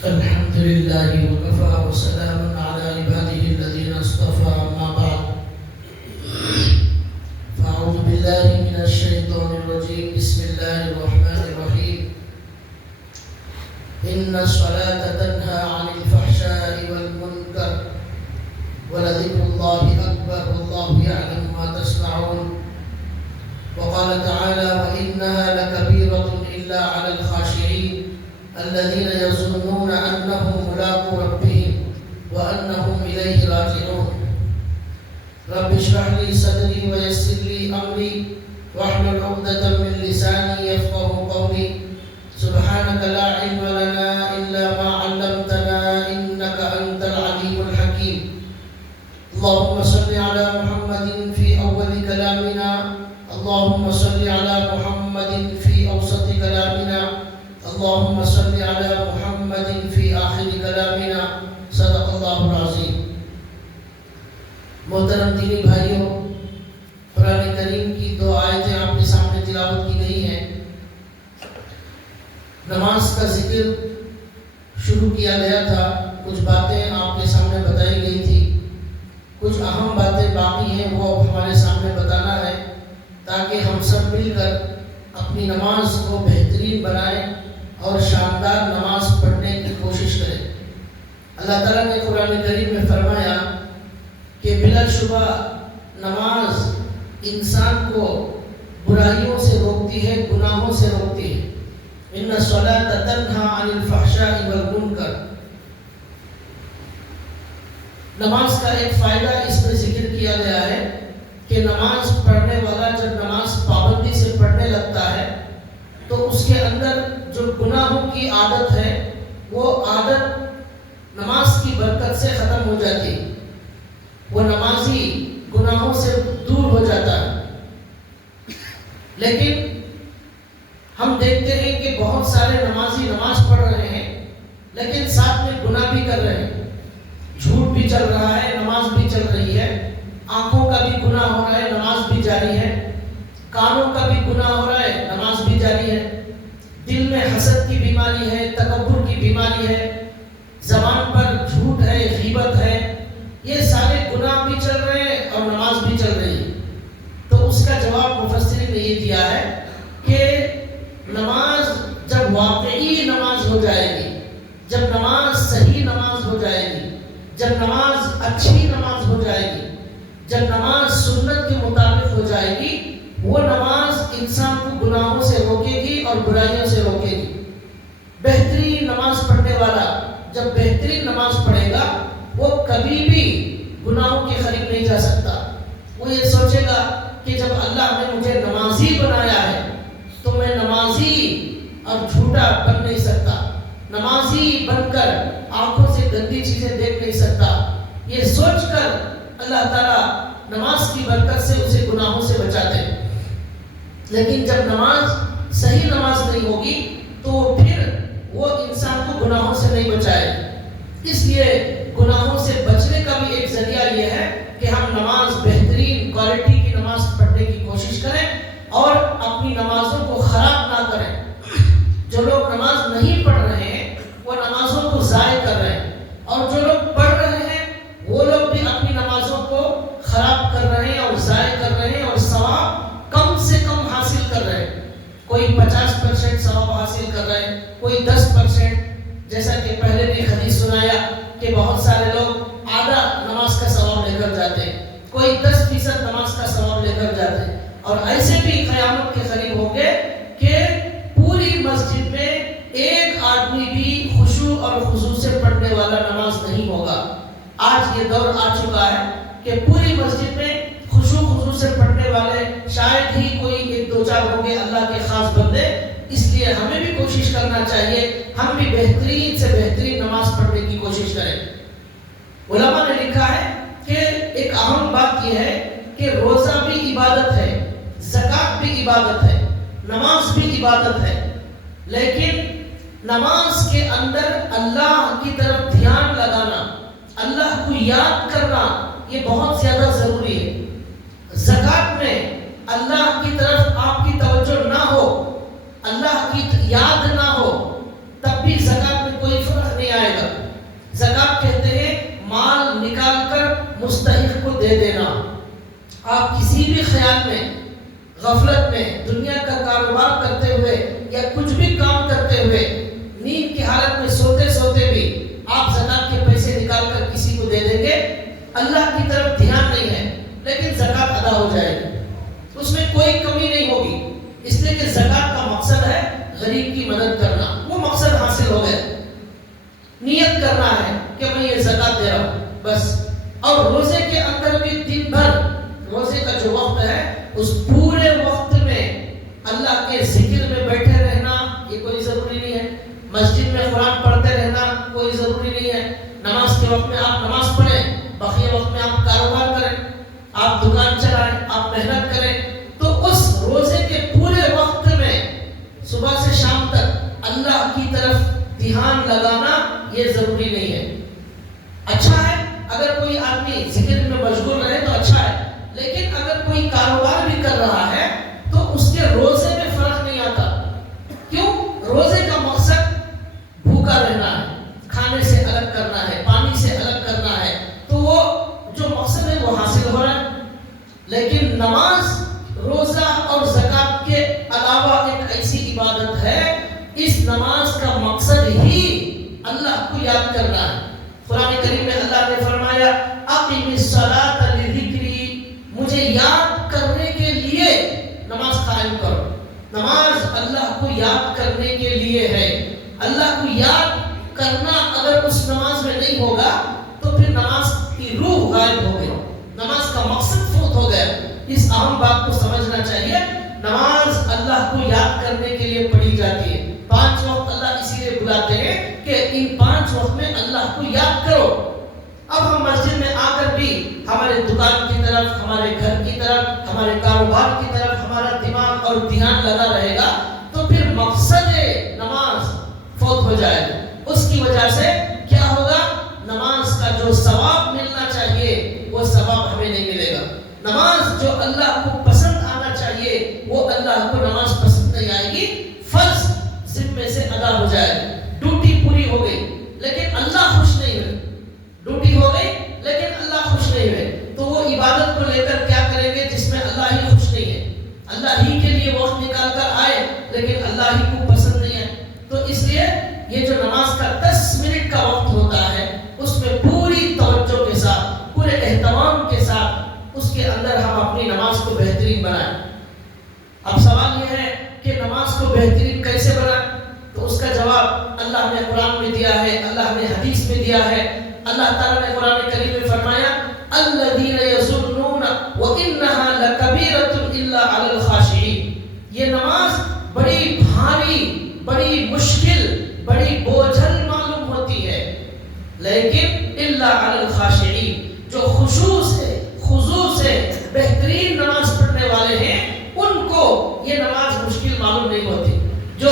الحمد لله وكفى وسلام على عباده الذين اصطفى أما بعد فأعوذ بالله من الشيطان الرجيم بسم الله الرحمن الرحيم إن الصلاة تنهى عن الفحشاء والمنكر ولذكر الله أكبر والله يعلم ما تصنعون وقال تعالى وإنها لكبيرة إلا على الخاشعين الذين يظنون أنهم ملاقو ربهم وأنهم إليه راجعون رب اشرح لي صدري ويسر لي أمري واحلل عقدة من لساني يفقهوا قولي سبحانك لا علم لنا إلا ما علمتنا إنك أنت العليم الحكيم اللهم صل على محمد في أول كلامنا اللهم صل على محمد في أوسط كلامنا اللهم صل على محمد في آخر كلامنا صدق اللہ العظیم. محترم دینی بھائیوں، قرآن کریم کی دو آیتیں آپ کے سامنے تلاوت کی گئی ہیں. نماز کا ذکر شروع کیا گیا تھا، کچھ باتیں آپ کے سامنے بتائی گئی تھی، کچھ اہم باتیں باقی ہیں وہ ہمارے سامنے بتانا ہے تاکہ ہم سب مل کر اپنی نماز کو بہترین بنائیں اور شاندار نماز پڑھنے کی کوشش کریں. اللہ تعالیٰ نے قرآن کریم میں فرمایا کہ بلا شبہ نماز انسان کو برائیوں سے روکتی ہے، گناہوں سے روکتی ہے. ان الصلاۃ تنہی عن الفحشاء والمنکر. نماز کا ایک فائدہ اس میں ذکر کیا گیا ہے کہ نماز پڑھنے والا جب نماز پابندی سے پڑھنے لگتا ہے تو اس کے اندر جو گناہوں کی عادت ہے وہ عادت نماز کی برکت سے ختم ہو جاتی ہے. وہ نمازی گناہوں سے دور ہو جاتا ہے. لیکن ہم دیکھتے ہیں کہ بہت سارے نمازی نماز پڑھ رہے ہیں لیکن ساتھ میں گناہ بھی کر رہے ہیں. جھوٹ بھی چل رہا ہے، نماز بھی چل رہی ہے. آنکھوں کا بھی گناہ ہو رہا ہے، نماز بھی جاری ہے. کانوں کا بھی گناہ ہو رہا ہے، نماز بھی جاری ہے. دل میں حسد کی بیماری ہے، تکبر کی بیماری ہے، زبان پر جھوٹ ہے، غیبت ہے. یہ سارے گناہ بھی چل رہے ہیں اور نماز بھی چل رہی ہے. تو اس کا جواب مفسرین نے یہ دیا ہے کہ نماز جب واقعی نماز ہو جائے گی، جب نماز صحیح نماز ہو جائے گی، جب نماز اچھی نماز ہو جائے گی، جب نماز سنت کے مطابق ہو جائے گی، وہ نماز انسان کو گناہوں سے روکے گی اور برائیوں سے روکے گی. بہترین نماز پڑھنے والا جب بہترین نماز پڑھے گا وہ کبھی بھی گناہوں کے قریب نہیں جا سکتا. وہ یہ سوچے گا کہ جب اللہ نے مجھے نمازی بنایا ہے تو میں نمازی اور جھوٹا بن نہیں سکتا، نمازی بن کر آنکھوں سے گندی چیزیں دیکھ نہیں سکتا. یہ سوچ کر اللہ تعالیٰ نماز کی برکت سے اسے گناہوں سے بچاتے ہیں. لیکن جب نماز صحیح نماز نہیں ہوگی تو پھر وہ انسان کو گناہوں سے نہیں بچائے. اس لیے گناہوں سے بچنے کا بھی ایک ذریعہ یہ ہے کہ ہم نماز بہترین کوالٹی کی نماز پڑھنے کی کوشش کریں اور اپنی نمازوں کو خراب نہ کریں. جو لوگ نماز نہیں پڑھ رہے ہیں وہ نمازوں کو ضائع کر رہے ہیں، اور جو لوگ پڑھ رہے ہیں وہ لوگ بھی اپنی نمازوں کو خراب کر رہے ہیں اور ضائع کر رہے ہیں اور ثواب کم سے کم حاصل کر رہے ہیں. کوئی 50% ثواب حاصل کر رہے ہیں، کوئی 10%. جیسا کہ پہلے بھی حدیث سنایا کہ بہت سارے لوگ آدھا نماز کا ثواب لے کر جاتے ہیں، کوئی 10% نماز کا ثواب لے کر جاتے ہیں. اور ایسے بھی قیامت کے قریب ہوں گے کہ پوری مسجد میں ایک آدمی بھی خشوع اور خضوع سے پڑھنے والا نماز نہیں ہوگا. آج یہ دور آ چکا ہے کہ پوری مسجد میں خشوع خضوع سے پڑھنے والے شاید ہی کوئی 1-2-4 ہوں گے اللہ کے خاص بندے. اس لیے ہمیں بھی کوشش کرنا چاہیے ہم بھی بہترین سے بہترین نماز پڑھنے کی کوشش کریں. علماء نے لکھا ہے کہ ایک اہم بات یہ ہے کہ روزہ بھی عبادت ہے، زکوٰۃ بھی عبادت ہے، نماز بھی عبادت ہے. لیکن نماز کے اندر اللہ کی طرف دھیان لگانا، اللہ کو یاد کرنا یہ بہت زیادہ ضروری ہے. زکوٰۃ میں اللہ کی طرف آپ کی توجہ نہ ہو، اللہ کی یاد نہ ہو، تب بھی زکوٰۃ میں کوئی فرق نہیں خیال میں، غفلت میں، دنیا کا کاروبار کرتے ہوئے یا کچھ بھی کام کرتے ہوئے، نیند کی حالت میں سوتے سوتے بھی آپ زکات کے پیسے نکال کر کسی کو دے دیں گے، اللہ کی طرف دھیان نہیں ہے لیکن زکات ادا ہو جائے گی، اس میں کوئی کمی نہیں ہوگی، اس لیے کہ زکات کا مقصد ہے غریب کی مدد کرنا، وہ مقصد حاصل ہو گیا، نیت کرنا ہے کہ میں یہ زکات دے رہا ہوں بس۔ اور روزے کے اندر بھی دن بھر روزے کا جو وقت ہے اس پورے وقت میں اللہ کے ذکر میں بیٹھے رہنا یہ کوئی ضروری نہیں ہے، مسجد میں قرآن پڑھتے رہنا کوئی ضروری نہیں ہے، نماز کے وقت میں آپ نماز پڑھیں، بقیہ وقت میں آپ کاروبار کریں، آپ دکان چلائیں، آپ محنت کریں، تو اس روزے کے پورے وقت میں صبح سے شام تک اللہ کی طرف دھیان لگانا یہ ضروری نہیں ہے۔ اچھا ہے اگر کوئی آدمی ذکر میں مشغول رہے تو اچھا ہے، لیکن اگر کوئی کاروبار بھی کر رہا ہے تو اس کے روزے میں فرق نہیں آتا، کیوں؟ روزے کا مقصد بھوکا رہنا ہے، کھانے سے الگ کرنا ہے، پانی سے الگ کرنا ہے، تو وہ جو مقصد ہے وہ حاصل ہو رہا ہے۔ لیکن نماز، روزہ اور زکات کے علاوہ ایک ایسی عبادت ہے، اس نماز کا مقصد ہی اللہ کو یاد کرنا ہے۔ قرآن کریم میں اللہ نے فرمایا اقم الصلاۃ لذکری، مجھے یاد کرنے کے لیے نماز قائم کرو۔ نماز اللہ کو یاد کرنے کے لیے ہے، اللہ کو یاد کرنا اگر اس نماز میں نہیں ہوگا تو پھر نماز کی روح غائب ہو گئی، نماز کا مقصد فوت ہو گیا۔ اس اہم بات کو سمجھنا چاہیے، نماز اللہ کو یاد کرنے کے لیے پڑھی جاتی ہے، 5 وقت اللہ اسی لیے بلاتے ہیں کہ ان 5 وقت میں اللہ کو یاد کرو۔ اب ہم مسجد میں آ کر بھی ہمارے دکان کی طرف، ہمارے گھر کی طرف، ہمارے کاروبار کی طرف ہمارا دماغ اور دھیان لگا رہے گا تو پھر مقصد نماز فوت ہو جائے گا۔ اس کی وجہ سے کیا ہوگا؟ نماز کا جو ثواب ملنا چاہیے وہ ثواب ہمیں نہیں ملے گا، نماز جو اللہ کو پسند آنا چاہیے وہ اللہ کو نماز پسند نہیں آئے گی، فرض ذمے سے ادا ہو جائے، ڈیوٹی پوری ہو گئی لیکن اللہ خوش نہیں ہوئے، ڈیوٹی ہو گئی لیکن اللہ خوش نہیں ہوئے، تو وہ عبادت کو لے کر کیا کریں گے جس میں اللہ ہی خوش نہیں ہے، اللہ ہی کے لیے وقت نکال کر آئے لیکن اللہ ہی کو پسند نہیں ہے۔ تو اس لیے یہ جو نماز کا 10 منٹ کا وقت ہوتا ہے اس میں پوری توجہ کے ساتھ، پورے اہتمام کے ساتھ اس کے اندر ہم اپنی نماز کو بہترین بنائیں۔ اب سوال یہ ہے کہ نماز کو بہترین کیسے بنائیں؟ تو اس کا جواب اللہ نے قرآن میں دیا ہے، اللہ نے حدیث میں دیا ہے۔ اللہ تعالیٰ نے قرآن کریم میں فرمایا الذین یظنون وانها لکبیرۃ الا علی الخاشعین، یہ نماز بڑی بھاری، بڑی مشکل، بڑی بوجھل معلوم ہوتی ہے، لیکن الا علی الخاشعین، جو خشوع سے، خضوع سے بہترین نماز پڑھنے والے ہیں ان کو یہ نماز مشکل معلوم نہیں ہوتی۔ جو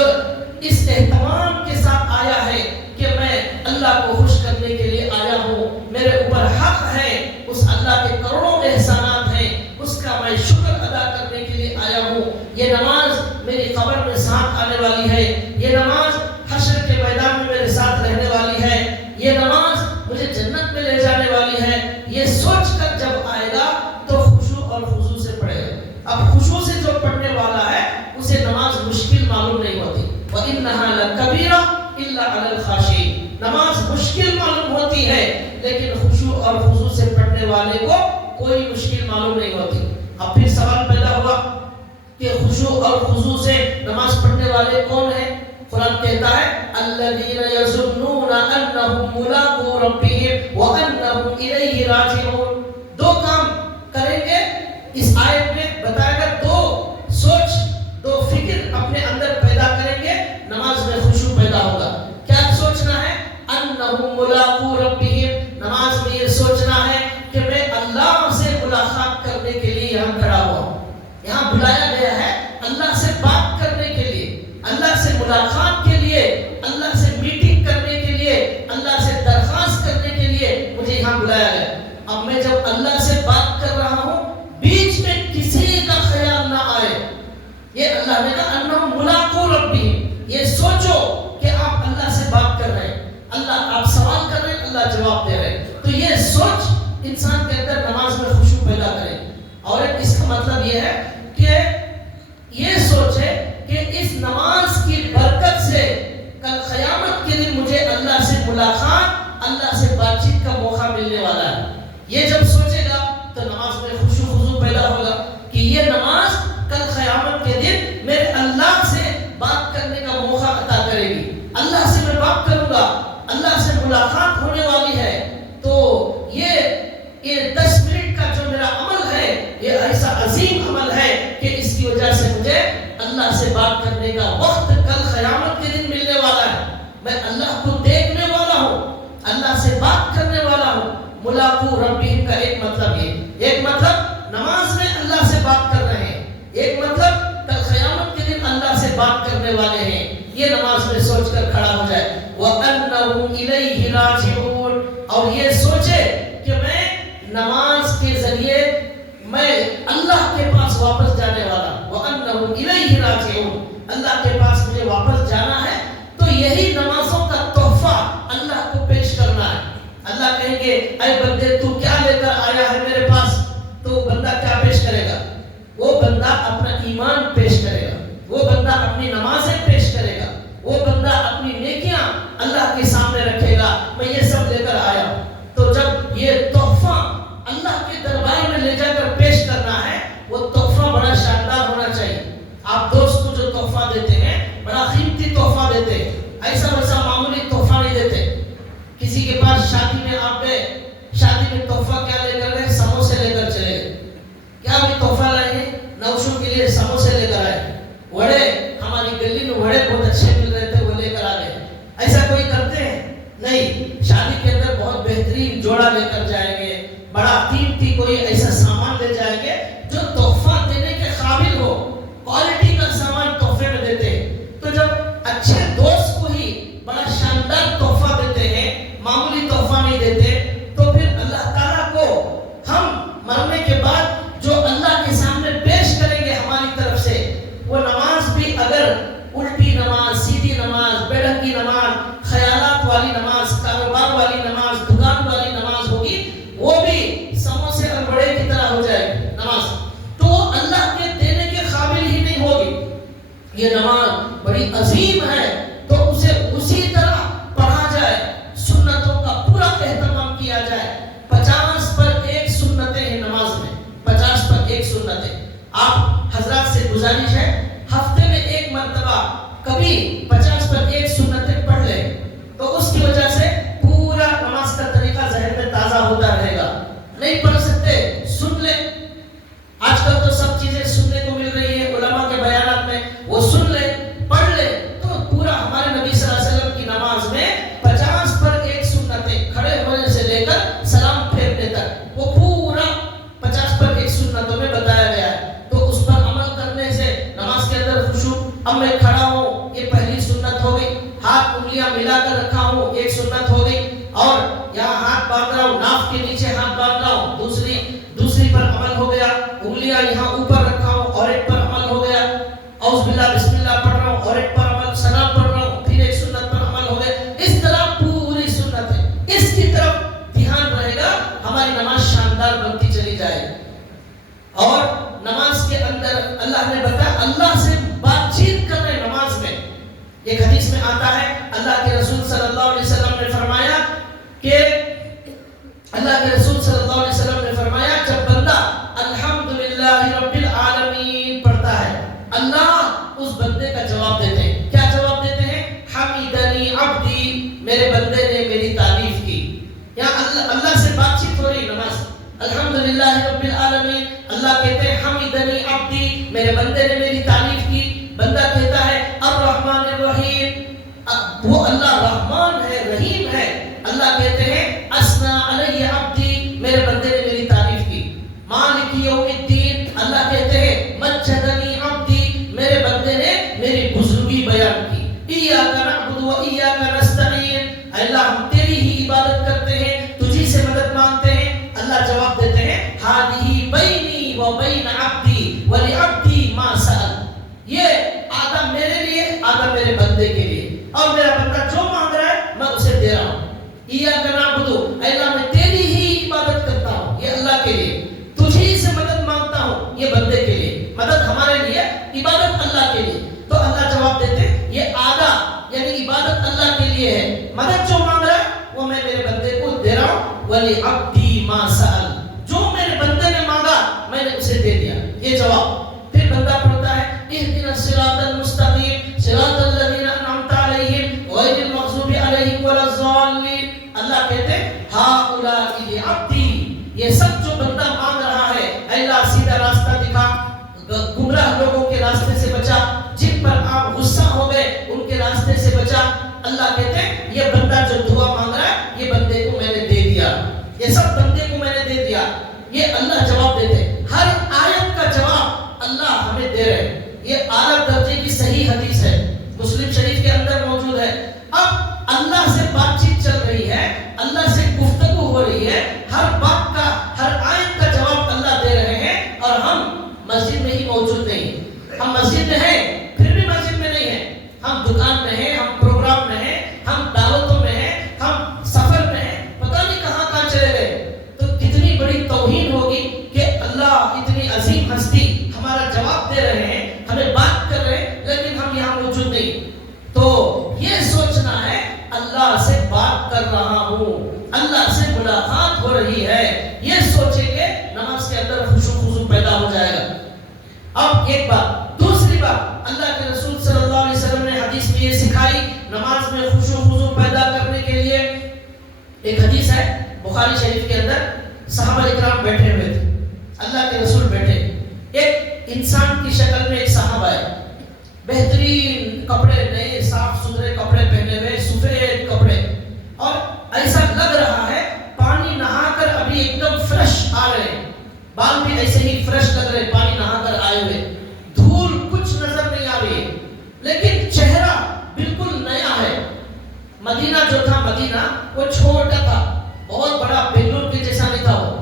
اس اہتمام کے ساتھ آیا ہے کہ میں اللہ کو خوش کرنے کے لیے آیا ہوں، میرے اوپر حق ہے، اس اللہ کے کروڑوں احسانات ہیں، اس کا میں شکر ادا کرنے کے لیے آیا ہوں، یہ نماز میری قبر میں ساتھ آنے والی ہے، یہ نماز حشر کے میدان میں میرے ساتھ رہنے والی ہے، یہ نماز مجھے جنت میں لے جانے والی ہے، یہ سوچ کر جب آئے گا تو خشوع اور خضوع سے پڑھے گا۔ اب خشوع سے جو پڑھنے والا ہے اسے نماز مشکل معلوم نہیں ہوتی، وَإِنَّهَا لَكَبِيرَةٌ إِلَّا عَلَى الْخَاشِعِينَ، نماز مشکل معلوم ہوتی ہے لیکن خشوع اور خضوع سے پڑھنے والے کو کوئی مشکل معلوم نہیں ہوتی۔ اب پھر سوال پیدا ہوا کہ خشوع اور خضوع سے نماز پڑھنے والے کون ہیں؟ قرآن کہتا ہے الذین یظنون انہم ملاقو ربہم وانہم الیہ راجعون، 2 کام کریں گے اس آیت میں بتایا گا، 2 سوچ، 2 فکر اپنے اندر پیدا کریں گے، نماز میں خشوع پیدا ہوگا۔ کیا سوچنا ہے؟ انہم ملاقو ربہم، نماز میں یہ سوچنا ہے کہ میں اللہ سے ملاقات کرنے کے لیے یہاں کھڑا ہوا ہوں، یہاں بلایا گیا ہے اللہ سے بات کرنے کے لیے، اللہ سے ملاقات کے لیے، اللہ سے میٹنگ کرنے کے لیے، اللہ سے درخواست کرنے کے لیے مجھے یہاں بلایا گیا۔ اب میں جب اللہ سے بات کر رہا ہوں بیچ میں کسی کا خیال نہ آئے، یہ اللہ نے کہا انہم ملاقو ربہم، یہ سوچو کہ آپ اللہ سے بات کر رہے ہیں، اللہ آپ سوال کر رہے ہیں، اللہ جواب دے رہے ہیں، تو یہ سوچ انسان کے اندر نماز میں خشوع پیدا کرے۔ اور اس کا مطلب یہ ملاقات، اللہ سے بات چیت کا موقع ملنے والا ہے. یہ جب سوچے گا تو نماز میں خشوع خضوع پیدا ہوگا کہ یہ نماز کل قیامت کے دن میرے اللہ سے بات کرنے کا موقع عطا کرے گی. اللہ سے میں بات کروں گا، اللہ سے ملاقات ہونے والی ہے. تو یہ 10 منٹ کا جو میرا عمل ہے یہ ایسا عظیم عمل ہے کہ اس کی وجہ سے مجھے اللہ سے بات کرنے کا وقت کل قیامت کے دن ملنے والا ہے. میں اللہ کو دیکھنے والا ہوں، اللہ سے بات کرنے والا ہوں. ملاقو ربہم کا ایک مطلب یہ، ایک مطلب نماز میں اللہ سے بات کر رہے ہیں، ایک مطلب کل قیامت کے دن اللہ سے بات کرنے والے ہیں. یہ نماز میں سوچ کر کھڑا ہو جائے. وَأَنَّهُمْ إِلَيْهِ رَاجِعُونَ، اور یہ سوچے کہ میں نماز کے ذریعے میں اللہ کے پاس واپس جانے والا. وَأَنَّهُمْ إِلَيْهِ رَاجِعُونَ، اللہ کے پاس مجھے واپس جانا ہے. تو یہی نمازوں کا تحفہ اللہ کو پیش کرنا ہے. اللہ کہیں گے اے بندے تو کیا لے کر آیا ہے میرے پاس؟ تو بندہ کیا پیش کرے گا؟ وہ بندہ اپنا ایمان پیش کرے گا، وہ بندہ اپنی نمازیں پیش کرے گا، وہ بندہ اپنی نیکیاں اللہ کے سامنے رکھے گا. میں یہ سب لے کر آیا ہوں. تو جب یہ تحفہ اللہ کے دربار میں لے جا کر پیش کرنا ہے، وہ تحفہ بڑا شاندار ہونا چاہیے. آپ دوست کو جو تحفہ دیتے ہیں بڑا قیمتی تحفہ دیتے ہیں، ایسا ویسا معمولی تحفہ نہیں دیتے. کسی کے پاس شادی میں آپ گئے، شادی میں تحفہ کیا لے کر گئے؟ سموسے لے کر چلے گئے. کیا بھی تحفہ لائے ہیں؟ نوشوں کے لیے سموسے لے کر آئے. وڑے، ہماری گلی میں وڑے بہت اچھے مل رہے تھے، وہ لے کر آ گئے. ایسا کوئی کرتے ہیں؟ نہیں. شادی کے اندر بہت بہترین جوڑا لے کر جائیں گے، بڑا قیمتی کوئی ایسا سامان لے جائیں گے جو تحفہ دینے کے قابل ہو، کوالٹی کا سامان تحفے میں دیتے ہیں. تو جب اچھے دوست کو ہی بڑا شاندار تحفہ دیتے ہیں، معمولی تحفہ نہیں دیتے، تو پھر اللہ تعالیٰ کو ہم مرنے کے بعد جو اللہ کے سامنے پیش کریں گے ہماری طرف سے، وہ نماز بھی اگر الٹی نماز، سیدھی نماز، بیڑھکی نماز، خیالات والی نماز، کاروبار والی نماز، دکان والی نماز ہوگی، وہ بھی سموسے اور بڑے کی طرح ہو جائے گی نماز. تو وہ اللہ کے دینے کے قابل ہی نہیں ہوگی. یہ نماز بڑی عظیم ہے تو اسے اسی طرح پڑھا جائے، سنتوں کا پورا اہتمام کیا جائے. 50 پر 1 سنتیں ہیں نماز میں، 50 پر 1 سنتیں. آپ حضرات سے گزارش ہے ہفتے میں 1 مرتبہ کبھی 50 پر 1 سنتیں پڑھ لیں، تو اس کی وجہ سے پورا نماز کا طریقہ ذہن میں تازہ ہوتا رہے گا. نہیں پڑھ سکتے سن لیں. آج کل تو سب چیزیں سننے کو مل رہی ہے علماء کے بیانات میں، وہ سن لیں، پڑھ لیں. تو پورا ہمارے نبی صلی اللہ علیہ وسلم کی نماز میں 50 پر 1 سنتیں، کھڑے ہونے سے لے کر سلام پھیرنے تک، وہ پورا 50 پر 1 سنتوں میں بتایا گیا ہے. تو اس پر عمل کرنے سے نماز کے اندر خشوع. اب میں کھڑا ہوں، یہ پہلی سنت ہو گئی. ہاتھ انگلیاں ملا کر رکھا ہوں، 1 سنت ہو گئی. اور یہاں ہاتھ باندھ رہا ہوں، ناف کے نیچے ہاتھ باندھ رہا ہوں، دوسری پر عمل ہو گیا. انگلیاں یہاں اوپر رکھا ہوں اور ایک پر عمل ہو گیا. اعوذ باللہ بسم اللہ پڑھ رہا ہوں اور ایک پر عمل، سلام پڑھ رہا ہوں، پھر 1 سنت پر عمل ہو گیا. اس طرح پوری سنت ہے. اس کی طرف دھیان رہے گا، ہماری نماز شاندار بنتی چلی جائے. اور نماز کے اندر اللہ نے بتایا اللہ سے بات چیت کرنے نماز میں. ایک حدیث میں آتا ہے اللہ کے رسول صلی اللہ علیہ وسلم نے فرمایا کہ اللہ کے رسول صلی اللہ علیہ وسلم نے فرمایا جب بندہ الحمدللہ رب العالمین پڑھتا ہے، اللہ اس بندے کا جواب دیتے ہیں. کیا جواب دیتے ہیں؟ حمیدنی عبدی، میرے بندے نے میری تعریف کی. یہاں اللہ سے بات چیت ہو رہی نماز. الحمدللہ رب العالمین، اللہ کہتے ہیں حمیدنی عبدی، میرے بندے نے میری تعریف کی. بندہ کہتا ہے الرحمن الرحیم، وہ اللہ رحمان ہے، رحیم ہے. اللہ کہتے ہیں اسنا علی عبدی، میرے بندے نے میری تعریف کی. مالک یوم الدین، اللہ کہتے ہیں مجدنی عبدی، میرے بندے نے میری بزرگی بیان کی. ایاک نعبد و ایاک نستعین، اللہ ہم تیری ہی عبادت کرتے ہیں، تجھی سے مدد مانگتے ہیں. اللہ جواب دیتے ہیں ہذہ بینی و بین عبدی ولعبدی ما سأل، یہ آدھا میرے لیے آدھا میرے بندے کے لیے، اور میرا بندہ جو مانگ رہا ہے میں اسے دے رہا ہوں. ایاک نعبد، اللہ میں تیری ہی عبادت کرتا ہوں، یہ اللہ کے لیے. تجھی سے مدد مانگتا ہوں، یہ بندے کے لیے. مدد ہمارے لیے، عبادت اللہ کے لیے. تو اللہ جواب دیتے یہ آدھا یعنی عبادت اللہ کے لیے ہے، مدد جو مانگ رہا ہے وَلِعَبْدِي مَا سَأَلَ، جو میرے بندے نے مانگا میں نے اسے دے دیا، یہ جواب۔ پھر بندہ پڑھتا ہے اهْدِنَا الصِّرَاطَ الْمُسْتَقِيمَ صِرَاطَ الَّذِينَ أَنْعَمْتَ عَلَيْهِمْ غَيْرِ الْمَغْضُوبِ عَلَيْهِمْ وَلَا الضَّالِّينَ۔ اللہ کہتے ہیں هَؤُلَاءِ لِعَبْدِي، یہ سب جو بندہ مانگ رہا ہے اے اللہ سیدھا راستہ دکھا، گمراہ لوگوں کے راستے سے بچا، جن پر آپ غصہ ہو گئے ان کے راستے سے بچا۔ اللہ کہتے ہیں یہ بندہ جو دعا مانگ رہا ہے یہ بندے کو میں نے دے دیا، یہ سب بندے کو میں نے دے دیا۔ یہ اللہ جواب دیتے، ہر آیت کا جواب اللہ ہمیں دے رہے ہیں۔ یہ اعلیٰ درجے کی صحیح حدیث ہے، مسلم شریف کے اندر موجود ہے۔ اب اللہ سے بات چیت چل رہی ہے، اللہ سے گفتگو ہو رہی ہے، ہر بات کا ہر آیت کا جواب اللہ دے رہے ہیں، اور ہم مسجد میں ہی موجود نہیں۔ ہم مسجد میں ہیں پھر بھی مسجد میں نہیں ہیں، ہم دکان میں ہیں، ہم پروگرام میں ہیں، ہم دعوتوں میں ہیں، ہم سفر میں ہیں، پتہ نہیں کہاں کہاں چلے گئے۔ تو کتنی بڑی توہین ہوگی کہ اللہ اتنی عظیم ہستی ہمارا جواب دے رہے ہیں، ہمیں بات کر رہے ہیں، لیکن ہم یہاں موجود نہیں۔ تو یہ سوچنا ہے اللہ سے بات کر رہا ہوں، اللہ سے ملاقات ہو رہی ہے، یہ سوچیں گے نماز کے اندر خشوع و خضوع پیدا ہو جائے گا۔ اب ایک بات، دوسری بات، اللہ کے رسول صلی اللہ علیہ وسلم نے حدیث میں یہ سکھائی نماز میں خشوع و خضوع پیدا کرنے کے لیے۔ ایک حدیث ہے بخاری شریف کے اندر، صحابہ اکرام بیٹھے ہوئے تھے، اللہ کے رسول بیٹھے، ایک انسان کی شکل میں ایک صحابہ ہے، بہترین کپڑے، نئے صاف ستھرے کپڑے پہنے ہوئے، سفید کپڑے، اور ایسا لگ رہا ہے پانی نہا کر ابھی ایک دم فریش آ رہے ہیں، بال بھی ایسے ہی فریش لگ رہے، پانی نہا کر آئے ہوئے، دھول کچھ نظر نہیں آ رہی ہے، لیکن چہرہ بالکل نیا ہے۔ مدینہ جو تھا، مدینہ وہ چھوٹا تھا، بہت بڑا بنگلور کے جیسا نہیں تھا، وہ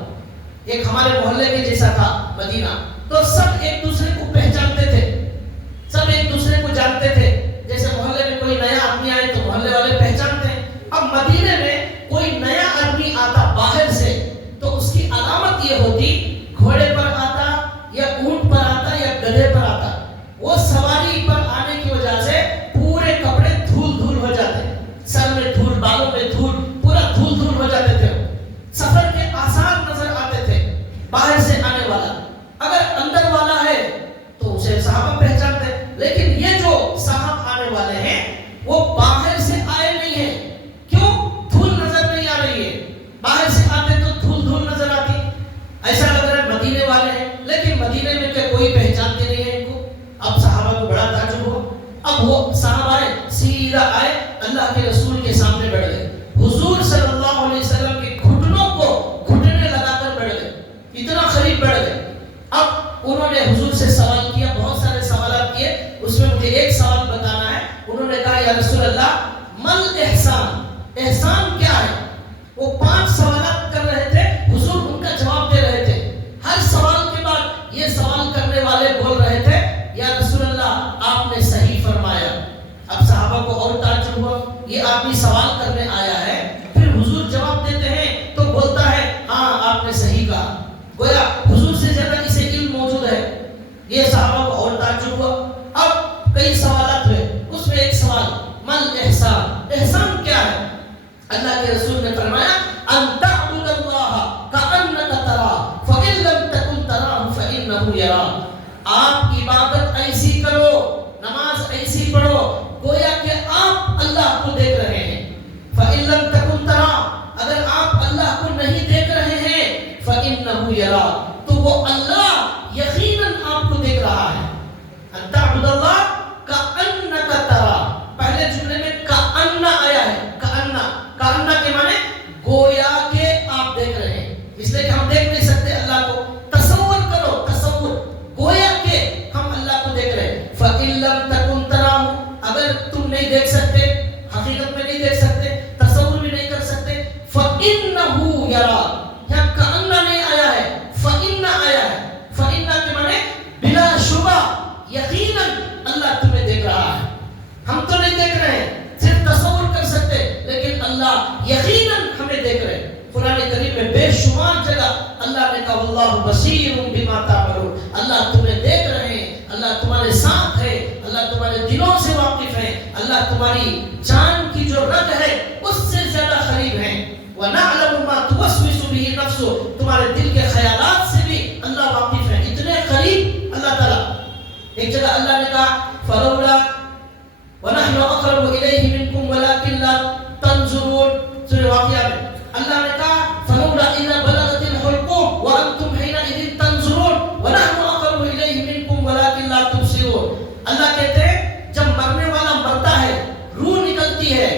ایک ہمارے محلے کے جیسا تھا مدینہ۔ تو سب ایک دوسرے کو پہچانتے تھے، سب ایک دوسرے کو جانتے تھے، جیسے محلے میں کوئی نیا آدمی آئے تو محلے والے پہچانتے ہیں۔ اب مدینے میں کوئی نیا آدمی آتا باہر سے تو اس کی علامت یہ ہوتی گھوڑے پر آتا یا اونٹ پر آتا یا گدھے پر آتا، وہ سواری پر آنے کی وجہ سے پورے کپڑے دھول دھول ہو جاتے، سر میں دھول، بالوں میں دھول، پورا دھول دھول ہو جاتے تھے، سفر کے آثار نظر آتے تھے باہر سے آنے والا۔ اگر اندر والا ہے تو اسے صحابہ پہچانتے، لیکن یہ جو صاحب آنے والے ہیں وہ باہر سے آئے نہیں ہیں، کیوں؟ دھول نظر نہیں آ رہی ہے، باہر سے آتے تو دھول دھول نظر آتی، ایسا لگ رہا ہے مدینے والے ہیں، لیکن مدینے میں کیا کوئی پہچانتے نہیں ہے ان کو۔ اب صحابہ کو بڑا تعجب ہوا، اب وہ صحابہ آئے، سیدھا آئے اللہ کے رسول کے سامنے بیٹھ گئے، حضور صلی اللہ علیہ وسلم کے گھٹنوں کو گھٹنے لگا کر بیٹھ گئے، اتنا قریب بیٹھ گئے۔ اب انہوں نے حضور سے سوال کیا، بہت سارے سوالات کیے، اس میں مجھے ایک سوال بتانا ہے۔ انہوں نے کہا یا رسول اللہ مل احسان، احسان کیا ہے؟ وہ 5 سوالات کر رہے تھے، حضور ان کا جواب دے رہے تھے، ہر سوال کے بعد یہ سوال کرنے والے بول رہے تھے یا رسول اللہ آپ نے صحیح فرمایا۔ اب صحابہ کو اور تعجب ہوا، یہ آدمی سوال کرنے آیا ہے پھر حضور جواب دیتے ہیں تو بولتا ہے ہاں آپ نے صحیح کہا، گویا حضور سے زیادہ اسے علم موجود ہے۔ یہ صحابہ کو اور تعجب ہوا۔ اب کئی سوالات ہوئے، اس میں ایک سوال مل احسان، احسان کیا ہے؟ اللہ کے رسول نے فرمایا ان تعبد اللہ کأنک تراہ فإن لم تکن تراہ فإنہ یراک، آپ عبادت ایسی کرو، نماز ایسی پڑھو گویا کہ آپ اللہ کو دیکھ رہے ہیں۔ فإن لم تکن تراہ، اگر آپ اللہ کو نہیں دیکھ رہے ہیں، فإنہ یراک، تو وہ اللہ یقیناً آپ کو دیکھ رہا ہے۔ ان تعبد اللہ کأنک تراہ، پہلے جملے میں کأن آیا ہے، کأن کے معنی گویا کہ آپ دیکھ رہے ہیں، اس لیے کہ ہم دیکھ نہیں سکتے اللہ کو، تصور کرو، تصور گویا کہ ہم اللہ کو دیکھ رہے ہیں۔ فإن لم تکن تراہ، اگر تم نہیں دیکھ سکتے، حقیقت میں نہیں دیکھ سکتے، تصور بھی نہیں کر سکتے، فإنہ یراک، یہاں کأن نہیں آیا ہے، فإن آیا ہے، فإن کے معنی بلا شبہ یقیناً اللہ تمہیں دیکھ رہا ہے، ہم تو نہیں دیکھ رہے ہیں، صرف تصور کر سکتے، لیکن اللہ یقیناً ہمیں دیکھ رہے ہیں۔ قرآن کریم میں بے شمار جگہ اللہ نے کہا واللہ بصیر بما تعملون، اللہ تمہیں دیکھ رہے ہیں، اللہ تمہارے ساتھ ہے، اللہ تمہارے دلوں سے واقف ہے، اللہ تمہاری جان کی جو رگ ہے اس سے زیادہ قریب ہے۔ وَنَعْلَمُ مَا تُوَسْوِسُ ایک جگہ اللہ نے کہا فلولا ونحن اقرب الیہ منکم ولکن لا تنظرون، سورہ واقعہ میں اللہ نے کہا فلولا اذا بلغت الحلقوم وانتم حينئذ تنظرون ونحن اقرب الیہ منکم ولکن لا تبصرون۔ اللہ کہتے ہیں جب مرنے والا مرتا ہے، روح نکلتی ہے،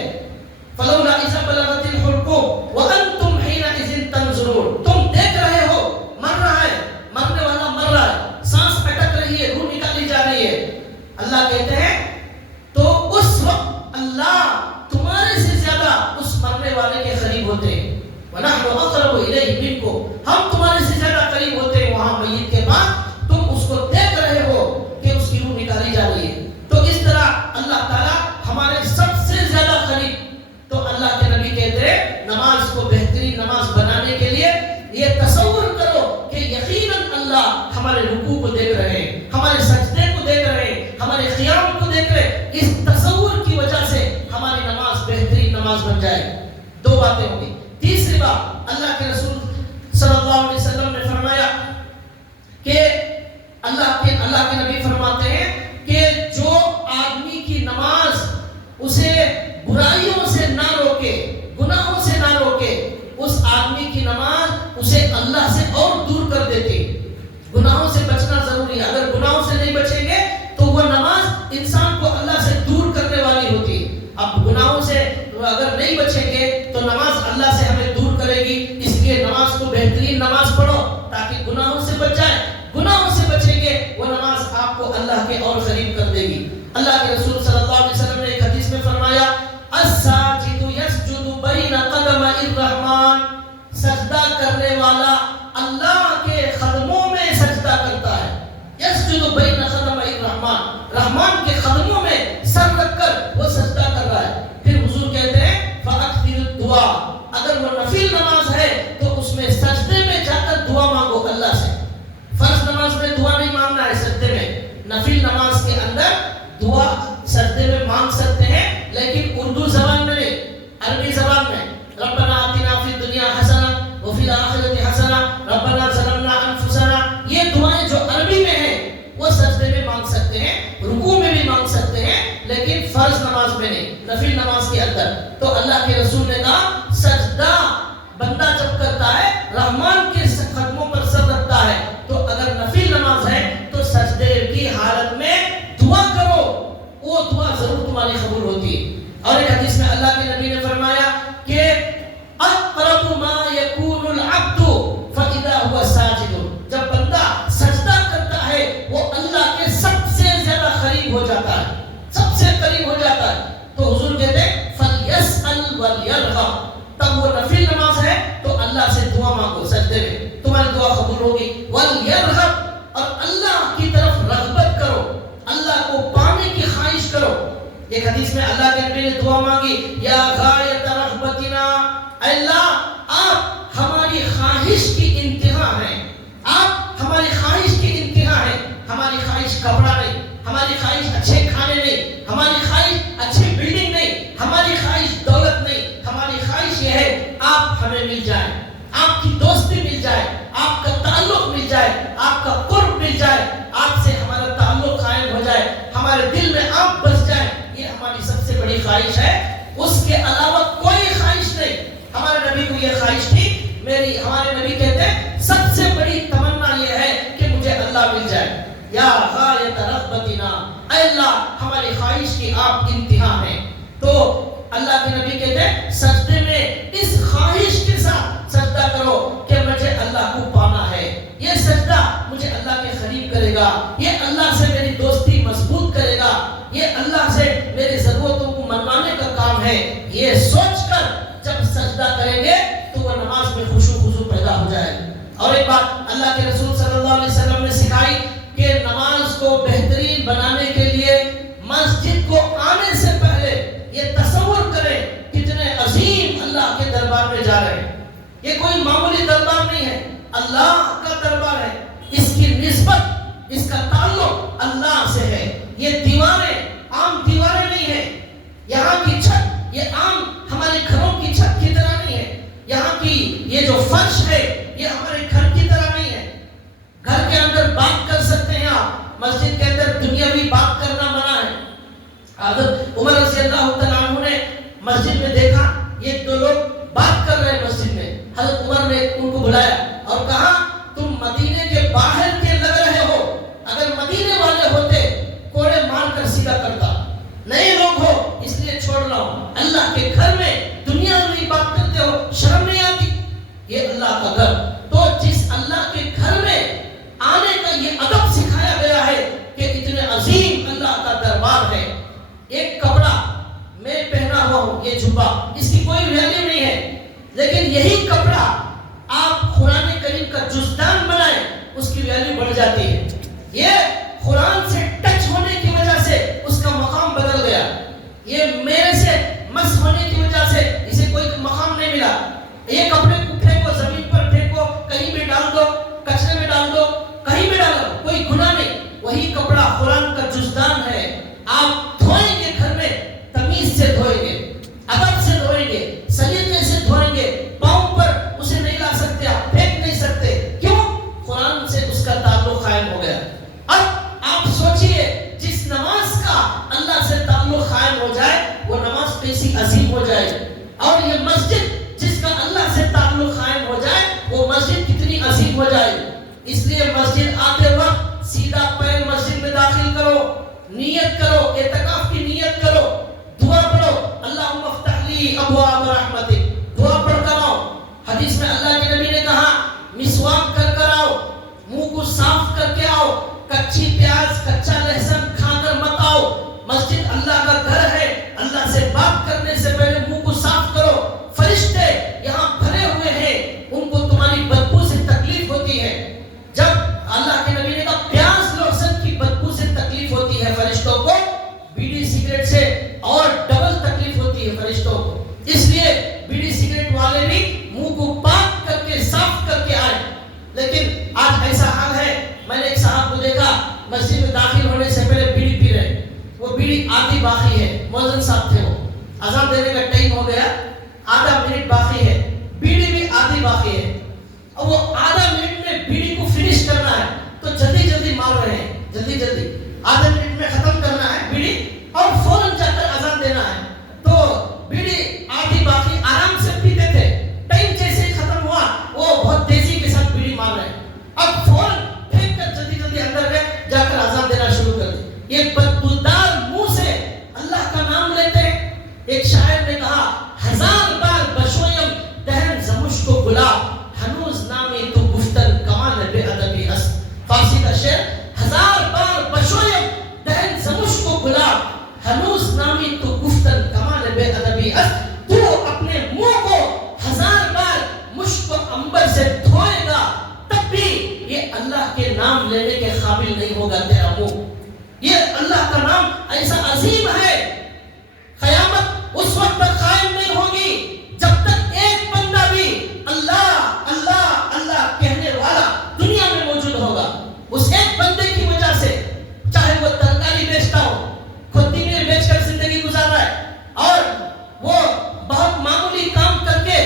فلولا اذا بلغت الحلقوم وانتم حينئذ تنظرون، تم دیکھ رہے ہو مر رہا ہے، مرنے والا مر رہا ہے، سانس اٹک رہی ہے، روح نکالی جا رہی ہے۔ اللہ کہتے ہیں تو اس وقت اللہ تمہارے سے زیادہ اس مرنے والے کے قریب ہوتے ہیں، وَنَحْنُ أَقْرَبُ إِلَيْهِ مِنكُمْ، ہم تمہارے سے زیادہ قریب ہوتے ہیں وہاں میت کے بعد، تم اس کو دیکھ رہے ہو کہ اس کی روح نکالی جا رہی ہے۔ تو اس طرح اللہ تعالیٰ ہمارے سب سے زیادہ قریب۔ تو اللہ کے نبی کہتے ہیں نماز کو بہترین نماز بنانے کے لیے یہ تصور کرو کہ یقیناً اللہ ہمارے رکوع کو دیکھ رہے ہیں، ہمارے سجدے کو دیکھ رہے ہیں، ہمارے قیام کو دیکھ رہے ہیں۔ اس تصور کی وجہ سے ہماری نماز بہترین نماز بن جائے۔ دو باتیں ہوں گی۔ تیسری بات، اللہ کے رسول صلی اللہ علیہ وسلم نے فرمایا کہ اللہ کے نبی فرماتے ہیں کہ جو آدمی کی نماز اسے برائیوں سے نہ روکے، گناہوں سے نہ روکے، اس آدمی کی نماز اسے اللہ سے اور دور کر دیتی۔ گناہوں سے بچنا ضروری ہے، اگر گناہوں سے نہیں بچیں گے تو وہ نماز انسان کو اللہ سے دور کرنے والی ہوتی۔ اب گناہوں سے اگر نہیں بچیں گے تو نماز اللہ سے ہمیں دور کرے گی، اس لیے نماز کو بہترین نماز پڑھو تاکہ گناہوں سے بچ جائیں۔ گناہوں سے بچیں گے وہ نماز آپ کو اللہ کے اور قریب کر دے گی۔ اللہ کے رسول صلی اللہ علیہ وسلم نے ایک حدیث میں فرمایا الساجد یسجد بین قدمئی الرحمن، سجدہ کرنے والا اللہ کے قدموں میں سجدہ کرتا ہے۔ یسجد بین قدمئی الرحمن، رحمان کے قدموں میں سر رکھ کر وہ سجدہ کر رہا ہے۔ پھر حضور کہتے ہیں فاکثر الدعاء، اگر وہ نفل نماز ہے تو اس میں سجدے میں جا کر دعا مانگو اللہ سے۔ فرض نماز میں دعا نہیں مانگنا ہے، سجدے میں۔ نفل نماز کے اندر دعا سجدے میں مانگ سکتے ہیں، لیکن اردو زبان میں نہیں، عربی زبان میں ربنا آتنا فی الدنیا حسنہ وفی الآخرۃ حسنہ ربنا ظلمنا انفسنا، یہ دعائیں جو عربی میں ہیں وہ سجدے میں مانگ سکتے ہیں، رکوع میں بھی مانگ سکتے ہیں، لیکن فرض نماز میں نہیں، نفل نماز کے اندر۔ تو اللہ کے رسول نے کہا سجدہ بندہ جب کرتا ہے رحمان کے قدموں پر سر رکھتا ہے، تو اگر نفل نماز ہے تو سجدے کی حالت میں دعا کرو، وہ دعا ضرور تمہاری قبول ہوتی ہے۔ اور ایک حدیث میں اللہ کے نبی نے فرمایا کہ اقرب ما یکون العبد فاذا هو ساجد، جب بندہ سجدہ کرتا ہے وہ اللہ کے سب سے زیادہ قریب ہو جاتا ہے، سب سے قریب ہو جاتا ہے۔ تو حضور کہتے ہیں فلیسأل ولیرغب، تب وہ نفل نماز ہے تو اللہ سے دعا مانگو سجدے میں، تمہاری دعا قبول ہوگی۔ ولیرغب، اور اللہ کی طرف رغبت کرو، اللہ کو پانے کی خواہش کرو۔ ایک حدیث میں اللہ کے نبی نے دعا مانگی یا غایت رغبتنا، اے اللہ آپ ہماری خواہش کی انتہا ہیں، آپ ہماری خواہش کی انتہا ہیں۔ ہماری خواہش کپڑا نہیں، ہماری خواہش اچھے کھانے نہیں، ہماری خواہش اچھی بلڈنگ نہیں، ہماری خواہش دولت نہیں، ہماری خواہش یہ ہے آپ ہمیں مل جائیں، آپ کی دوستی مل جائے، آپ کا تعلق مل جائے، آپ کا قرب مل جائے، آپ سے ہمارا تعلق قائم ہو جائے، ہمارے دل میں آپ بس جائیں، یہ ہماری سب سے بڑی خواہش ہے۔ اس کے علاوہ کوئی خواہش نہیں۔ ہمارے نبی کو یہ خواہش تھی، ہمارے نبی کہتے ہیں سب سے بڑی تمنا یہ ہے کہ مجھے اللہ مل جائے۔ یا غایت رغبتنا، اے اللہ ہماری خواہش کی آپ انتہا ہیں۔ تو اللہ کے نبی کہتے ہیں سجدے میں اس خواہش کے ساتھ سجدہ کرو کہ مجھے اللہ کو پانا ہے، یہ سجدہ مجھے اللہ کے قریب کرے گا، یہ اللہ سے میری دوستی مضبوط کرے گا، یہ اللہ سے میری ضرورتوں کو منوانے کا کام ہے۔ یہ سوچ کر جب سجدہ کریں گے تو وہ نماز میں خشوع خضوع پیدا ہو جائے۔ اور ایک بات اللہ کے رسول صلی اللہ علیہ وسلم نے سکھائی کہ نماز کو بہترین بنانے کے لیے مسجد کو آنے سے پہلے یہ تصور کریں کتنے عظیم اللہ کے دربار میں جا رہے ہیں۔ یہ کوئی معمولی دربار نہیں ہے، اللہ کا دربار ہے، اس کی نسبت، اس کا تعلق اللہ سے ہے۔ یہ دیواریں عام دیواریں نہیں ہیں، یہاں کی چھت یہ عام ہمارے گھروں کی چھت کی طرح نہیں ہے، یہاں کی یہ جو فرش ہے یہ ہمارے گھر کی طرح نہیں ہے۔ گھر کے اندر بات کر سکتے ہیں آپ، مسجد کے اندر دنیا حضرت عمر رضی اللہ تعالیٰ عنہ نے مسجد میں دیکھا یہ دو لوگ بات کر رہے ہیں مسجد میں. حضرت عمر نے ان کو بلایا اور کہا تم مدینے کے باہر کے لگ رہے ہو, اگر مدینے والے ہوتے کوڑے مار کر سیدھا کرتا, نئے لوگ ہو اس لیے چھوڑ رہا ہوں. اللہ کے گھر میں دنیا میں بات کرتے ہو, شرم نہیں آتی؟ یہ اللہ کا گھر. تو جس اللہ کے گھر میں آنے کا یہ ادب سکھایا گیا ہے کہ اتنے عظیم اللہ کا دربار ہے. ایک کپڑا میں پہنا ہوا ہوں, یہ جبہ, اس کی کوئی ویلیو نہیں ہے, لیکن یہی کپڑا آپ قرآن کریم کا جزدان بنائیں اس کی ویلیو بڑھ جاتی ہے. یہ قرآن سے ٹچ ہونے کی وجہ سے اس کا مقام بدل گیا. یہ میرے سے مس ہونے کی وجہ سے اسے کوئی مقام نہیں ملا. یہ کپڑے کو پھینکو, زمین پر پھینکو, کہیں بھی ڈال دو, کچرے میں ڈال دو, کہیں بھی ڈالو, کوئی گناہ نہیں. وہی کپڑا قرآن کا جزدان ہے. آپ دھوئیں گے گھر میں, تمیز سے دھوئیں گے, ادب سے دھوئیں گے, سلیقے سے دھوئیں گے. پاؤں پر اسے نہیں لا سکتے, آپ پھینک نہیں سکتے. کیوں؟ قرآن سے اس کا تعلق قائم ہو گیا. اب آپ سوچئے جس نماز کا اللہ سے تعلق قائم ہو جائے وہ نماز کیسی عظیم ہو جائے, اور یہ مسجد جس کا اللہ سے تعلق قائم ہو جائے وہ مسجد کتنی عظیم ہو جائے. اس لیے مسجد آتے وقت سیدھا پیر مسجد میں داخل کرو, نیت کرو, اعتکاف کی نیت کرو, دعا پڑھو, اللہم افتح لی ابواب رحمتک, دعا پڑھ کر آؤ. حدیث میں اللہ کے نبی نے کہا مسواک کر آؤ, منہ کو صاف کر کے آؤ, کچی پیاز کچا لہسن کھا کر مت آؤ. مسجد اللہ کا گھر ہے, اللہ سے بات کرنے سے پہلے منہ کو صاف کرو. فرشتے یہاں بھرے ہوئے ہیں, ان کو تمہاری بدبو سے تکلیف ہوتی ہے. جب اللہ کے نبی نے کہا پیاز لہسن کی بدبو سے تکلیف ہوتی ہے فرشتوں کو, بیڑی سگریٹ سے اور ڈبل تکلیف ہوتی ہے فرشتوں کو. اس لیے بیڑی سگریٹ والے بھی منہ کو پاک کر کے صاف کر کے آئے. لیکن آج ایسا حال ہے, میں نے ایک صاحب کو دیکھا مسجد میں داخل ہونے سے پہلے بیڑی پی رہے, وہ بیڑی آدھی باقی ہے. مؤذن صاحب تھے, وہ اذان دینے کا ٹائم ہو گیا, آدھا منٹ باقی ہے, بیڑی بھی آدھی باقی ہے. اور وہ آدھا منٹ میں بیڑی کو فنش کرنا ہے تو جلدی جلدی مار رہے ہیں, جلدی جلدی آدھے منٹ میں ختم کرنا ہے بیڑی اور فوراً جا کر اذان دینا ہے. تو بیڑی آدھی باقی آرام سے پیتے تھے, ٹائم جیسے ہی ختم ہوا وہ بہت تیزی کے ساتھ بیڑی مار رہے ہیں. اب فوراً پھینک کر جلدی جلدی اندر گئے, جا کر اذان دینا شروع کر دی. یہ بدبودار منہ سے اللہ کا نام لیتے ہیں. ایک شاعر نے کہا ہزار بار بشویم دہن زمش کو گلاب, ہنوز نامی تو گفتن کمان بے ادبی است. فارسی کا شعر, ہزار بار بشویم دہن زمش کو گلاب, ہنوز نامی تو گفتن کمان بے ادبی است. تو اپنے منہ کو ہزار بار مشک و عنبر سے دھوئے گا تب بھی یہ اللہ کے نام لینے کے قابل نہیں ہوگا تیرا منہ. یہ اللہ کا نام ایسا عظیم ہے, قیامت اس وقت تک قائم نہیں ہوگی جب تک ایک بندہ بھی اللہ اللہ اللہ کہنے والا دنیا میں موجود ہوگا. اس ایک بندے کی وجہ سے, چاہے وہ ترکاری بیچتا ہو, کھوتی میں بیچ کر زندگی گزار رہا ہے, اور وہ بہت معمولی کام کر کے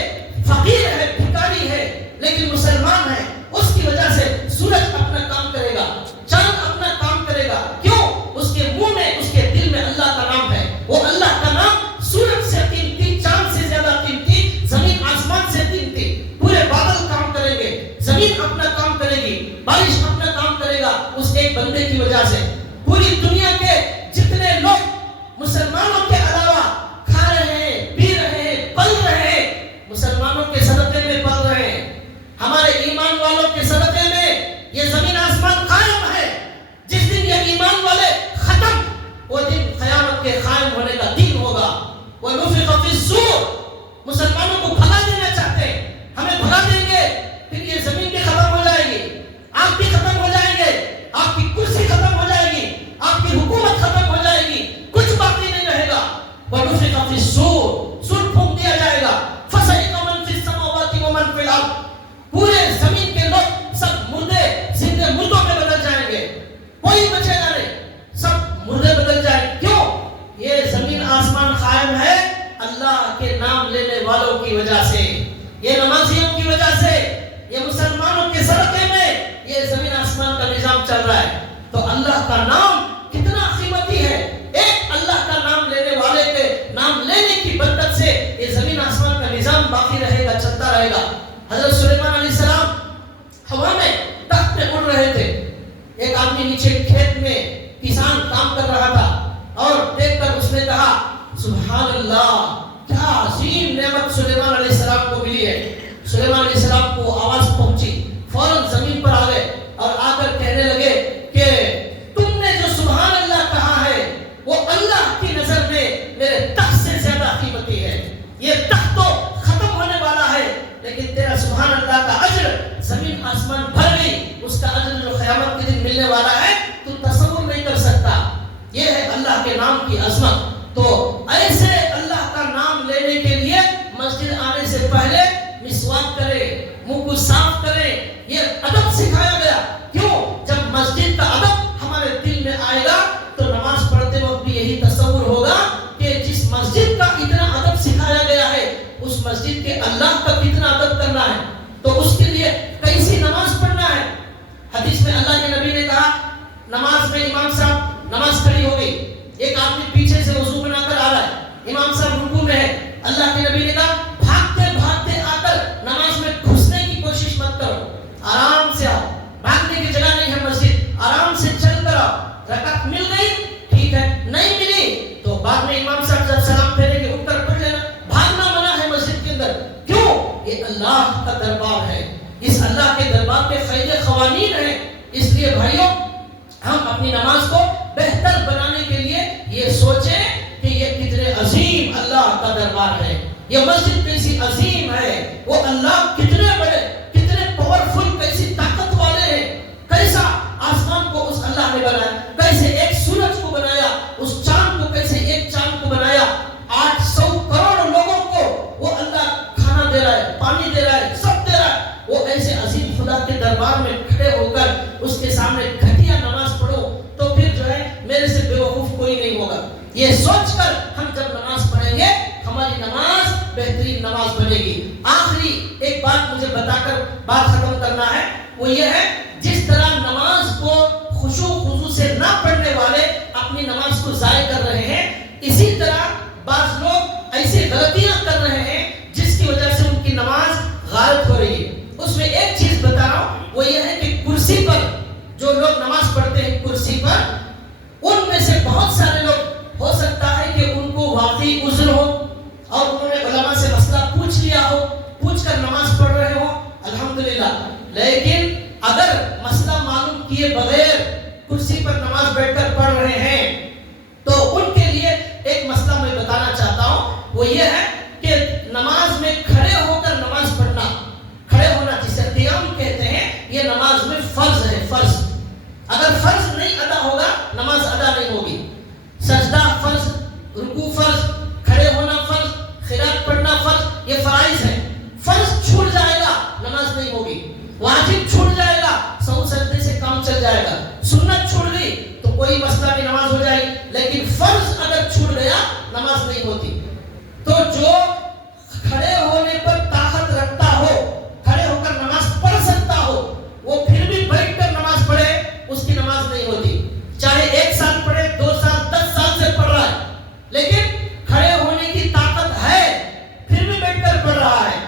فقیر ہے, بھکاری ہے, لیکن مسلمان ہے, اس کی وجہ سے سورج اپنا کام کرے گا, چاند اپنا کام کرے گا. کیوں؟ اس کے منہ میں, اس کے دل میں اللہ کا نام ہے. وہ اللہ کا نام سورج سے قیمتی, چاند سے زیادہ قیمتی, زمین آسمان سے قیمتی. پورے بادل کام کریں گے, زمین اپنا کام کرے گی, بارش اپنا کام کرے گا اس ایک بندے کی وجہ سے. پوری دنیا کے جتنے لوگ مسلمانوں کے علاوہ کھا رہے ہیں, پی رہے ہیں, پل رہے ہیں, مسلمانوں کے صدقے میں پل رہے ہیں. ہمارے ایمان والوں کے صدقے میں یہ زمین آسمان قائم ہے. جس دن یہ ایمان والے ختم, وہ دن قیامت کے قائم ہونے کا دن ہوگا. وَنُفِخَ فِي الصُّورِ, مسلمانوں کو بھگا دینا چاہتے ہیں, ہمیں بھگا دیں گے, پھر یہ زمین بھی ختم ہو جائے گی, آپ بھی ختم ہو جائیں گے, آپ کی کرسی ختم ہو جائے گی, آپ کی حکومت ختم ہو جائے گی, کچھ باقی نہیں رہے گا. وَنُفِخَ فِي الصُّورِ, سور پھونک دیا جائے گا. فَصَعِقَ مَن فِي السَّمَاوَاتِ وَمَن فِي الْأَرْضِ, پورے زمین کے لوگ سب مردے زندے مردوں میں بدل جائیں گے, کوئی بچے گا نہیں, سب مردے بدل جائیں. کیوں؟ یہ زمین آسمان قائم ہے اللہ کے نام لینے والوں کی وجہ سے, یہ نمازیوں کی وجہ سے, یہ مسلمانوں کے صدقے میں یہ زمین آسمان کا نظام چل رہا ہے. تو اللہ کا نام کتنا قیمتی ہے. ایک اللہ کا نام لینے آئے گا. حضرت سلیمان علیہ السلام ہوا میں تخت پہ اڑ رہے تھے. ایک آدمی نیچے کھیت میں کسان کام کر رہا تھا اور دیکھ کر اس نے کہا سبحان اللہ کیا عظیم نعمت سلیمان علیہ السلام کو ملی ہے. سلیمان علیہ السلام کو آواز پہنچی, فوراً زمین پر آ گئے اور آ کر کہنے لگے کہ تم نے جو سبحان اللہ کہا ہے وہ اللہ کی نظر میں میرے تخت سے زیادہ قیمتی ہے. یہ تخت تو ختم ہونے والا ہے لیکن تیرا سبحان اللہ کا اجر زمین آسمان بھر گئی. اس کا اجر جو قیامت کے دن ملنے والا ہے تو تصور نہیں کر سکتا. یہ ہے اللہ کے نام کی عظمت. تو ایسے اللہ کا نام لینے کے لیے مسجد آنے سے پہلے مسواک کرے, منہ کو صاف کرے. یہ ادب سکھایا گیا. کیوں؟ جب مسجد کا ادب ہمارے دل میں آئے گا تو نماز پڑھتے وقت بھی یہی تصور ہوگا کہ جس مسجد کا اتنا ادب سکھایا گیا ہے اس مسجد کے اللہ کا کتنا ادب کرنا ہے. تو اس کے لیے کیسی نماز پڑھنا ہے. حدیث میں اللہ کے نبی نے کہا نماز میں امام صاحب نماز کھڑی ہو گئی, ایک آدمی پیچھے سے وضو بنا کر آ رہا ہے, امام صاحب رکوع میں ہے. اللہ کے نبی نے کہا بھاگتے بھاگتے آ کر نماز میں گھسنے کی کوشش مت کرو, آرام سے آؤ. بھاگنے کی جگہ نہیں ہے مسجد, آرام سے چل کر آؤ. رکعت مل گئی ٹھیک ہے, نہیں ملی تو بعد میں امام صاحب جب سلام پھیریں گے اٹھ کر پڑھ لینا. بھاگنا منع ہے مسجد کے اندر. کیوں؟ یہ اللہ کا دربار ہے, اس اللہ کے دربار کے قاعدے قوانین ہیں. اس لیے بھائیوں ہم اپنی نماز کو بہتر بنانے کے لیے یہ سوچیں کہ یہ کتنے عظیم اللہ کا دربار ہے, یہ مسجد کیسی عظیم ہے, وہ اللہ کتنے بڑے کتنے پاورفل کیسی طاقت والے ہیں. کیسا آسمان کو اس اللہ نے بنایا, کیسے ایک سورج کو بنایا, اس چاند کو کیسے ایک چاند کو بنایا. 800 کروڑ لوگوں کو وہ اللہ کھانا دے رہا ہے, پانی دے رہا ہے, سب دے رہا ہے. وہ ایسے عظیم خدا کے دربار میں کھڑے ہو کر اس کے سامنے گھٹیا نماز پڑھو تو پھر جو ہے میرے سے بیوقوف کوئی نہیں ہوگا. یہ سوچ کر ہم جب نماز پڑھیں گے ہماری نماز بہترین نماز بنے گی. آخری ایک بات مجھے بتا کر بات ختم کرنا ہے, وہ یہ ہے جس طرح نماز کو خشوع خضوع سے نہ پڑھنے والے اپنی نماز کو ضائع کر رہے ہیں, اسی طرح بعض لوگ ایسی غلطیاں کر رہے ہیں جس کی وجہ سے ان کی نماز غلط ہو رہی ہے. اس میں ایک چیز بتا رہا ہوں, وہ یہ ہے کہ کرسی پر جو لوگ نماز پڑھتے ہیں کرسی پر, ان میں سے بہت سارے لوگ ہو سکتا ہے کہ ان کو واقعی عذر ہو اور انہوں نے علماء سے مسئلہ پوچھ لیا ہو, پوچھ کر نماز پڑھ رہے ہو, الحمدللہ. لیکن اگر مسئلہ معلوم کیے بغیر کرسی پر نماز بیٹھ کر پڑھ رہے ہیں تو ان کے لیے ایک مسئلہ میں بتانا چاہتا ہوں, وہ یہ ہے کہ نماز میں کھڑے ہو کر نماز پڑھنا, کھڑے ہونا جسے قیام کہتے ہیں, یہ نماز میں فرض ہے. فرض اگر فرض نہیں ادا ہوگا نماز ادا نہیں ہوگی. سجدہ فرض, رکوع فرض, کھڑے ہونا فرض, قرات پڑھنا فرض, یہ فرائض ہیں. فرض چھوٹ جائے گا نماز نہیں ہوگی, واجب چھوٹ جائے گا سہو سجدے سے کام چل جائے گا, سنت چھوٹ گئی تو کوئی مسئلہ نہیں نماز ہو جائے گی. لیکن فرض اگر چھوٹ گیا نماز نہیں ہوتی. تو جو کھڑے ہونے پر طاقت رکھتا ہو, کھڑے ہو کر نماز پڑھ سکتا ہو, وہ پھر بھی بیٹھ کر نماز پڑھے, اس کی نماز نہیں ہوتی. چاہے 1 سال پڑھے, 2 سال, 10 سال سے پڑھ رہا ہے, لیکن کھڑے ہونے کی طاقت ہے پھر بھی بیٹھ کر پڑھ رہا ہے,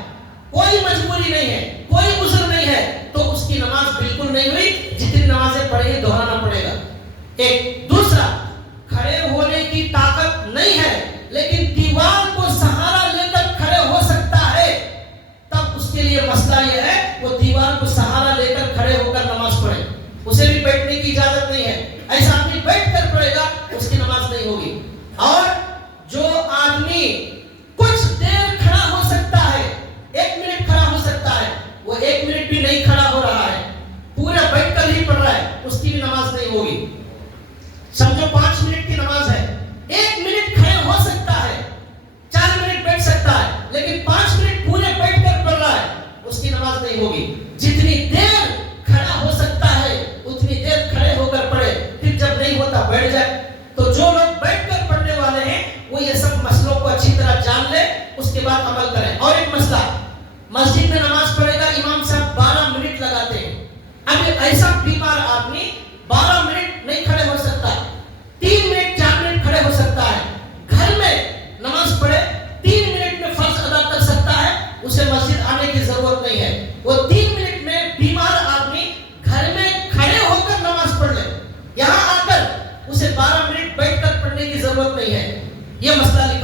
کوئی مجبوری نہیں ہے, کوئی عذر نہیں ہے, تو اس کی نماز بالکل نہیں ہوئی. جتنی نمازیں پڑھے ہیں دہرانا پڑے گا. ایک دوسرا, کھڑے ہونے کی طاقت نہیں ہے لیکن دیوار کو سہارا لے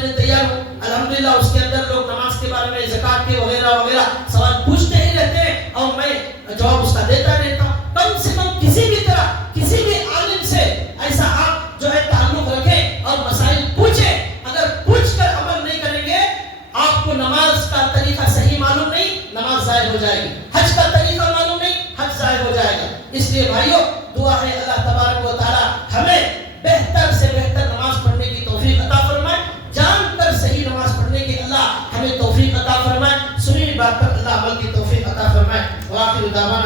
دینے تیار ہوں. الحمدللہ اس کے اندر لوگ نماز کے بارے میں، زکات کے وغیرہ وغیرہ سوال پوچھتے ہی رہتے ہیں اور میں جواب اس کا دیتا رہتا ہوں. کم سے کم کسی بھی طرح کسی بھی عالم سے ایسا آپ جو ہے تعلق رکھیں اور مسائل پوچھیں. اگر پوچھ کر عمل نہیں کریں گے، آپ کو نماز کا طریقہ صحیح معلوم نہیں، نماز ضائع ہو جائے گی. حج کا طریقہ معلوم نہیں، حج ضائع ہو جائے گا. اس لیے بھائیوں دعا ہے اللہ تبارک و تعالی ہمیں بہتر سے بہتر نماز پڑھنے کی توفیق عطا فرمائے. جان کر صحیح نماز پڑھنے کی اللہ ہمیں توفیق عطا فرمائے. سنی بات پر اللہ عمل کی توفیق عطا فرمائے. وآخر دعوانا